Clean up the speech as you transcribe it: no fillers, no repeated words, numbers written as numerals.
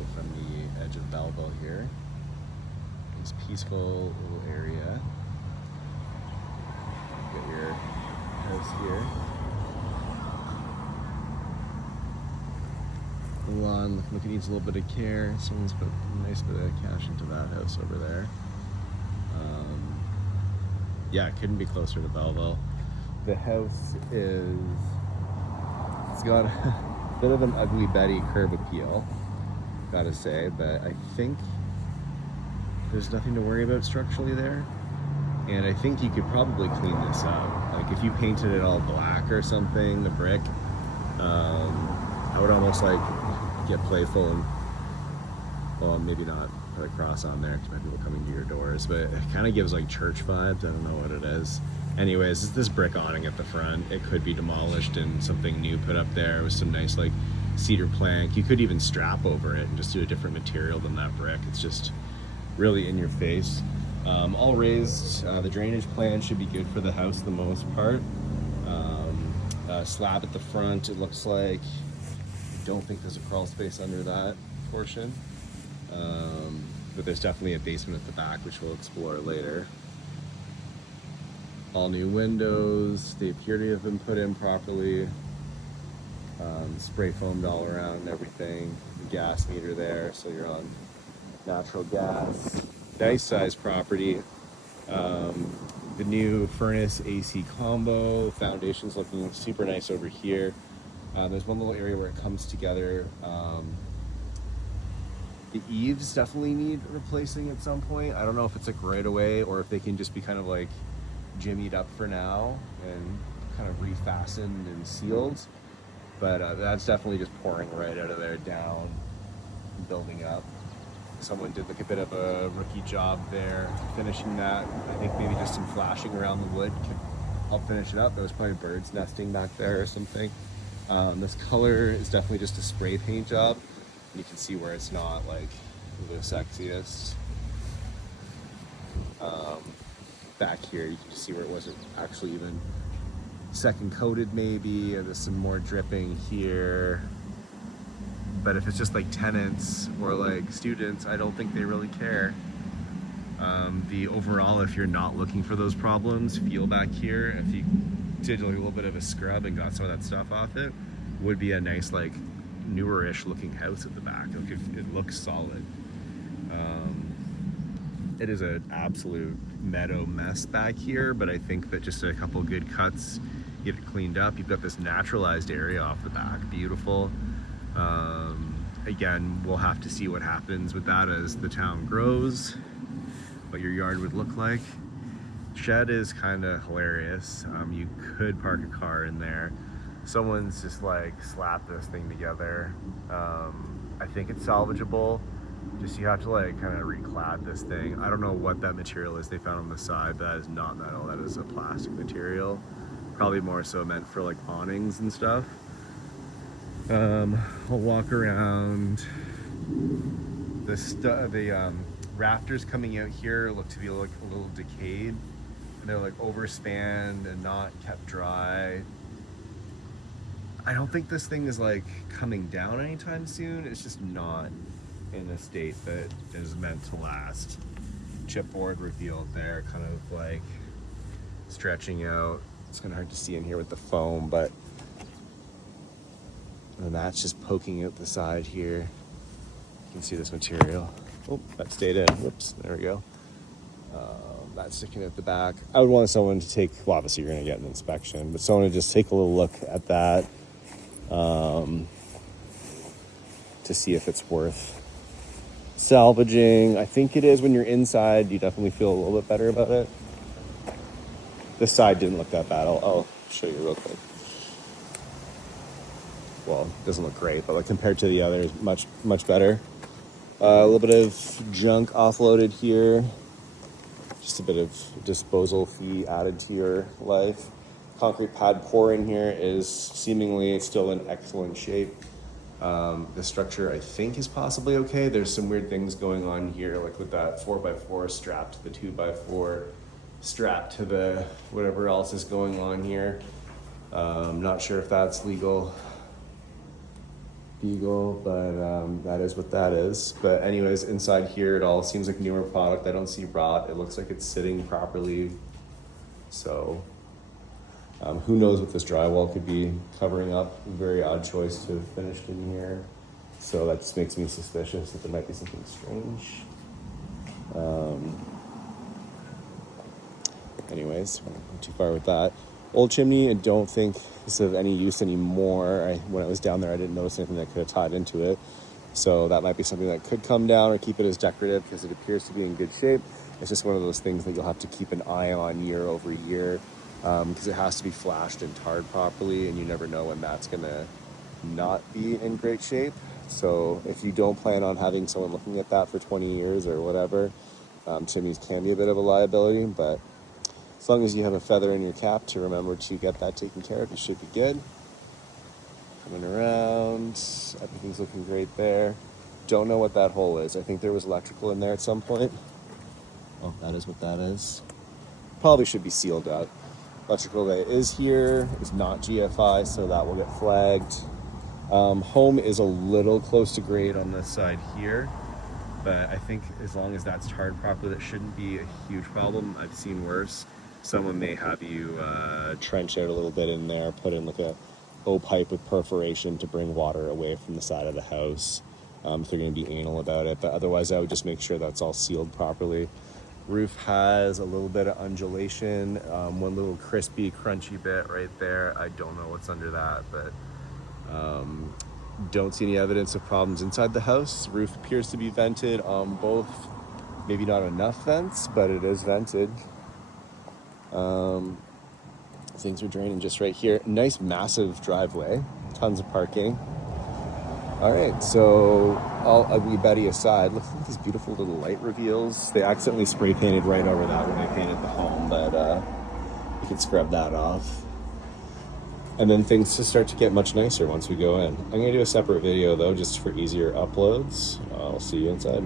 out from the edge of Belleville here. This peaceful little area. Got your house here. The lawn looking needs a little bit of care. Someone's put a nice bit of cash into that house over there. Yeah, it couldn't be closer to Belleville. The house it's got a bit of an ugly Betty curb appeal, gotta say, but I think there's nothing to worry about structurally there. And I think you could probably clean this up. Like if you painted it all black or something, the brick, I would almost like get playful and, well, maybe not put a cross on there because people coming to your doors, but it kind of gives like church vibes. I don't know what it is. Anyways, it's this brick awning at the front. It could be demolished and something new put up there with some nice like cedar plank. You could even strap over it and just do a different material than that brick. It's just really in your face. All raised. The drainage plan should be good for the house the most part. Slab at the front, it looks like. I don't think there's a crawl space under that portion. But there's definitely a basement at the back, which we'll explore later. All new windows. They appear to have been put in properly. Spray foamed all around and everything. The gas meter there, so you're on natural gas. Nice size property. The new furnace AC combo. The foundation's looking super nice over here. There's one little area where it comes together. The eaves definitely need replacing at some point. I don't know if it's like right away or if they can just be kind of like jimmied up for now and kind of refastened and sealed. But that's definitely just pouring right out of there, down, and building up. Someone did like a bit of a rookie job there, finishing that. I think maybe just some flashing around the wood could help finish it up. There was probably birds nesting back there or something. This color is definitely just a spray paint job. You can see where it's not like the sexiest. Back here, you can just see where it wasn't actually even second coated maybe. There's some more dripping here. But if it's just like tenants or like students, I don't think they really care. The overall, if you're not looking for those problems, feel back here, if you did like a little bit of a scrub and got some of that stuff off it, would be a nice like newer-ish looking house at the back. Like it looks solid. It is an absolute meadow mess back here, but I think that just a couple good cuts, get it cleaned up. You've got this naturalized area off the back, beautiful. Again, we'll have to see what happens with that as the town grows, what your yard would look like. Shed is kind of hilarious. You could park a car in there. Someone's just like slapped this thing together. I think it's salvageable. Just you have to like kind of reclad this thing. I don't know what that material is they found on the side, but that is not metal. That is a plastic material. Probably more so meant for like awnings and stuff. I'll walk around. The rafters coming out here look to be like a little decayed. They're like overspanned and not kept dry. I don't think this thing is like coming down anytime soon. It's just not in a state that is meant to last. Chipboard revealed there, kind of like stretching out. It's kind of hard to see in here with the foam, but and that's just poking out the side here. You can see this material. Oh, that stayed in. Whoops, there we go. That's sticking at the back. I would want someone to take, well, obviously you're going to get an inspection, but someone to just take a little look at that to see if it's worth salvaging. I think it is. When you're inside, you definitely feel a little bit better about it. This side didn't look that bad. I'll show you real quick. Well, it doesn't look great, but like compared to the others, much better. A little bit of junk offloaded here. Just a bit of disposal fee added to your life. Concrete pad pouring here is seemingly still in excellent shape. The structure, I think, is possibly okay. There's some weird things going on here, like with that 4x4 strapped to the 2x4, strapped to the whatever else is going on here. Not sure if that's legal. Beagle, but that is what that is. But anyways, inside here, it all seems like newer product. I don't see rot. It looks like it's sitting properly. So who knows what this drywall could be covering up. Very odd choice to have finished in here. So that just makes me suspicious that there might be something strange. Anyways, I won't go too far with that. Old chimney, I don't think is of any use anymore. When I was down there, I didn't notice anything that could have tied into it. So that might be something that could come down or keep it as decorative because it appears to be in good shape. It's just one of those things that you'll have to keep an eye on year over year because it has to be flashed and tarred properly, and you never know when that's going to not be in great shape. So if you don't plan on having someone looking at that for 20 years or whatever, chimneys can be a bit of a liability, but as long as you have a feather in your cap to remember to get that taken care of, you should be good. Coming around, everything's looking great there. Don't know what that hole is. I think there was electrical in there at some point. Oh, that is what that is. Probably should be sealed up. Electrical that is here is not GFI, so that will get flagged. Home is a little close to grade on this side here, but I think as long as that's tarred properly, that shouldn't be a huge problem. I've seen worse. Someone may have you trench out a little bit in there, put in like a O-pipe with perforation to bring water away from the side of the house if they're going to be anal about it. But otherwise, I would just make sure that's all sealed properly. Roof has a little bit of undulation, one little crispy, crunchy bit right there. I don't know what's under that, but don't see any evidence of problems inside the house. Roof appears to be vented on both. Maybe not enough vents, but it is vented. Things are draining just right here. Nice massive driveway, tons of parking. All right, so all ugly Betty aside, look at these beautiful little light reveals. They accidentally spray painted right over that when they painted the home, but you can scrub that off. And then things just start to get much nicer once we go in. I'm gonna do a separate video though, just for easier uploads. I'll see you inside.